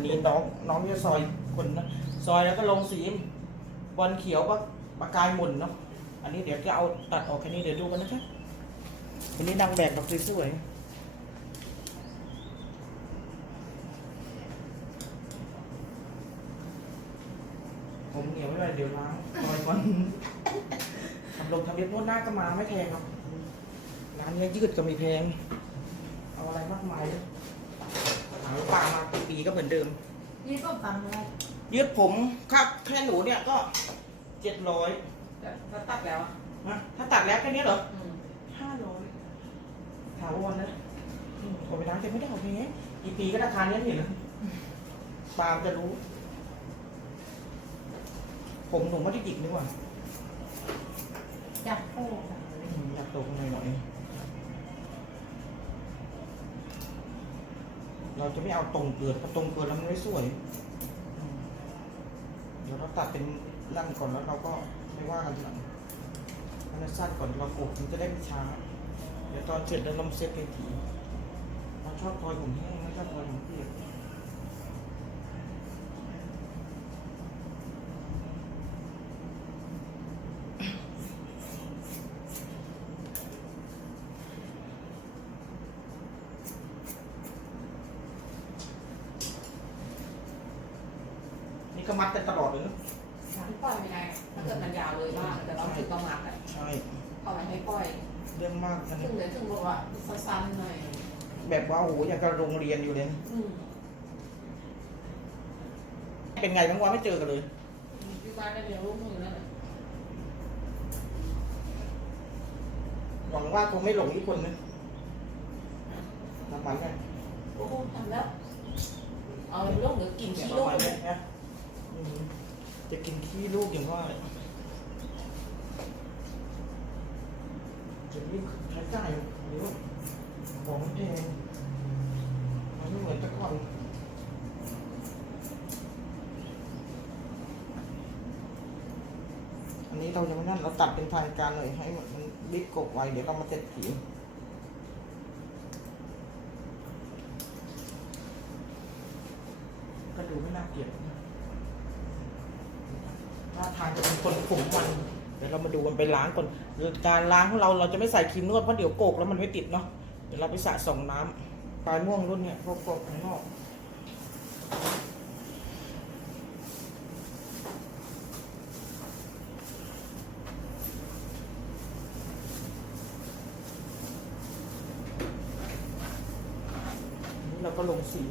นนี้น้องน้องจะซอยคนนะซอยแล้วก็ลงสีบอลเขียวปะปากกายหมุนเนาะอันนี้เดี๋ยวจะเอาตัดออกแค่นี้เดี๋ยวดูกันนะครับอันนี้นางแบกแบบสวยๆผมเหนียวไม่ไหวเดี๋ยวล้างซอยก่อนทำลงทำเล็บนวดหน้าก็มาไม่แพงครับร้านเนี้ยยืดก็ไม่แพง เอาอะไรมากมายเลย หาปลามากี่ปีก็เหมือนเดิม นี่ก็ฟังเลยยืดผมครับแค่หนูเนี่ยก็เจ็ดร้อยแต่ถ้าตัดแล้วอะนะถ้าตัดแล้วแค่นี้เหรออืมห้าร้อยถาวรนะอืมเอาไปล้างจะไม่ได้เอาไปเงี้ยกี่ปีก็ราคาเนี้ยเห็นเลยปาล์มจะรู้ ผมหนูไม่ได้หยิกนี่หว่าจับโป้งอืมอยากตกหน่อยหน่อย เราจะไม่เอาตรงเกินเพราะตรงเกินแล้วมันไม่สวย เดี๋ยวเราตัดเป็นร่างก่อนแล้วเราก็ไม่ว่ากันทีหลังอันนั้นสั้นก่อนเราโกกมันจะได้ไม่ช้า เดี๋ยวตอนเสร็จแล้วลมเซ็ตเป็นทีเราชอบคอยผมแห้งไม่ชอบคอยผมเปียก นี่ก็มัดกันตลอดเลยนะมันปล่อยไม่ได้ถ้าเกิดมันยาวเลยมากแต่เราถึงต้องมัดอะใช่เขาไม่ให้ปล่อยเรื่องมากนะถึงเดี๋ยวถึงบอกว่าสั้นๆหน่อยแบบว่าโอ้โหอย่างกับโรงเรียนอยู่เลยอืมเป็นไงบ้างวะไม่เจอกันเลยอยู่บ้านได้เรียนลูกมือนั่นแหละหวังว่าคงไม่หลงที่คนนะน้ำมันไงโอ้โหทำแล้วเอาลูกหรือกินเนี่ยขี้ประลูกมาณเลเนี้ยยนะอืม จะกินขี้ลูกอย่างว่าเลยจะรีบใช้จ่ายเดี๋ยวของแพงมันไม่เหมือนแต่ก่อนอันนี้เรายังไม่นั่นเราตัดเป็นทางการเลยให้มันบิ๊กบไว้เดี๋ยวเรามาเซ็ตผิวก็ดูไม่น่าเกลียดนะ ถ้าทางจะเป็นคนผมมัน เดี๋ยวเรามาดูกันไปล้างก่อน การล้างของเราเราจะไม่ใส่ครีมนวดเพราะเดี๋ยวโกกแล้วมันไม่ติดเนาะ เดี๋ยวเราไปสระส่งน้ำปลายม่วงรุ่นเนี่ยพวกโกกข้างนอกเราก็ลงสี